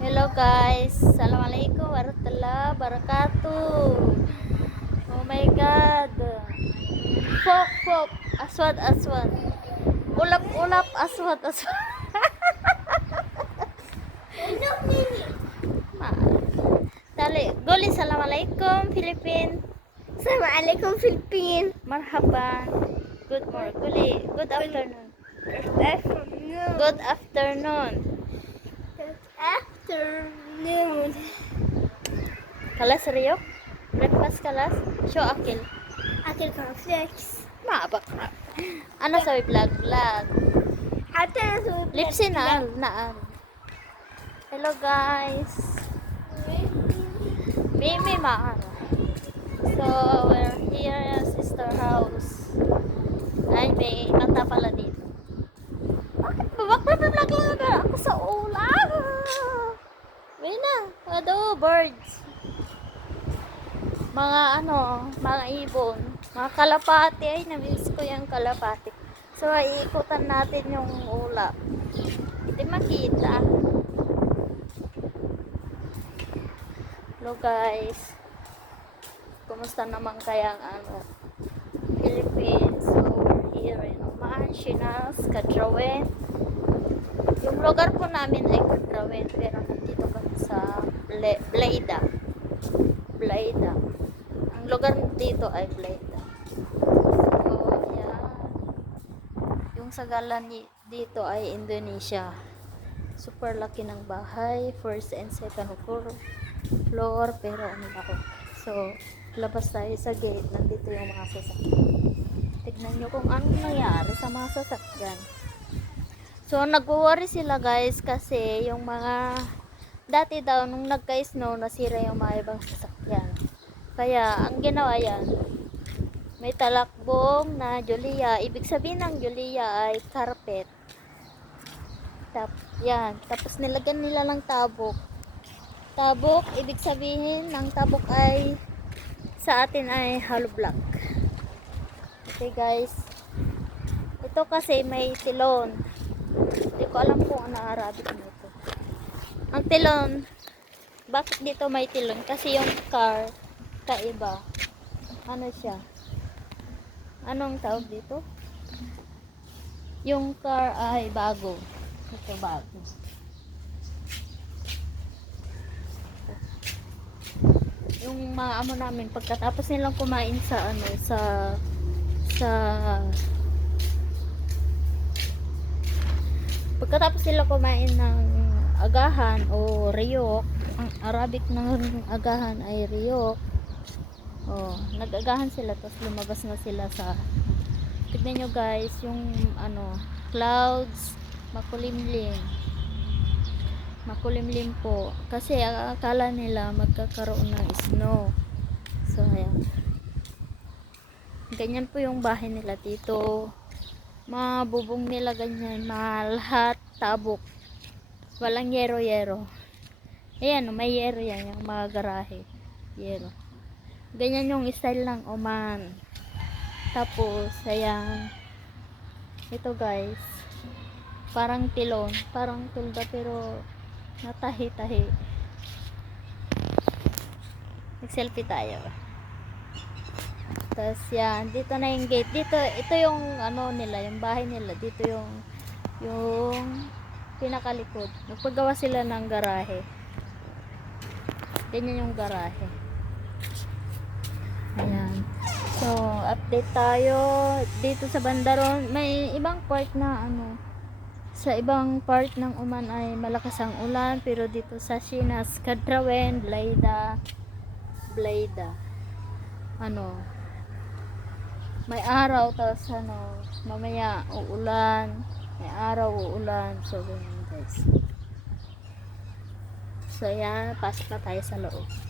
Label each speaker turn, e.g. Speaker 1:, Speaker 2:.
Speaker 1: Hello guys. Assalamualaikum warahmatullahi wabarakatuh. Oh my god. Fok fok. Aswad aswad. Ulap ulap aswad aswad. Ma. Dali. Goli assalamualaikum Philippine.
Speaker 2: Assalamualaikum Philippines.
Speaker 1: Marhaban. Good morning. Goli. Good afternoon.
Speaker 2: Good afternoon.
Speaker 1: Good afternoon.
Speaker 2: Afternoon.
Speaker 1: Kalas Rio? Breakfast kalas? Show akil.
Speaker 2: Akin cornflakes.
Speaker 1: Maabak na. Ano sabi vlog? Vlog.
Speaker 2: Ate na
Speaker 1: Lipsy na. na. Hello guys. Mimi maano. So, we're here at sister house. Ay, may mata pala dito. Bakit babak na vlog lang ba? Ako sa ulan. Wait na. Birds. Mga ano, mga ibon. Mga kalapati. Ay, namiss ko yung kalapati. So, iikutan natin yung ulap. Hindi makita. Hello guys. Kumusta naman kaya ang ano, Philippines over here in Oman, Shinas, Kadrawen. Yung lugar po namin ay Kadrawen pero nandito kami sa Ble- Bleda. Bleda. Ang lugar dito ay Bleda. So, yan. Yung sagalan ni- dito ay Indonesia. Super laki ng bahay, first and second floor, floor pero ano ako. So, labas tayo sa gate, nandito yung mga sasakyan. Tignan nyo kung ano nangyari sa mga sasakyan. So, nag-worry sila guys kasi yung mga dati daw nung nagka-snow nasira yung mga ibang sasakyan. Kaya, ang ginawa yan, may talakbong na Julia. Ibig sabihin ng Julia ay carpet. Tap, yan. Tapos nilagyan nila ng tabok. Tabok, ibig sabihin ng tabok ay sa atin ay hollow block. Okay guys. Ito kasi may tilon. Hindi ko alam kung ano Arabic nito. Ang tilon, bakit dito may tilon? Kasi yung car, kaiba. Ano siya? Anong tawag dito? Yung car ay bago. Ito bago. Yung mga amo namin pagkatapos nilang kumain sa ano sa sa pagkatapos nila kumain ng agahan o riyok ang Arabic ng agahan ay riyok. Oh nagagahan sila tapos lumabas na sila sa tignan nyo guys yung ano clouds makulimlim. Makulimlim po. Kasi akala nila magkakaroon ng snow. So ayan. Ganyan po yung bahay nila dito mga bubong nila ganyan mga lahat tabok. Walang yero yero ayan oh, may yero yan yung mga garahe. Yero. Ganyan yung style ng Oman. Tapos ayan. Ito guys. Parang tilon. Parang tulda pero natahi-tahi. Mag selfie tayo tapos yan dito na yung gate. Dito ito yung ano nila yung bahay nila. Dito yung yung pinakalikod. Nagpagawa sila ng garahe. Ganyan yung garahe. Ayan. So update tayo dito sa bandaron may ibang part na ano sa ibang part ng Oman ay malakas ang ulan pero dito sa Shinas, Kadrawen, Blaida Blaida ano may araw tapos ano mamaya uulan. May araw uulan. So ganyan guys. So yan pasok na tayo sa loob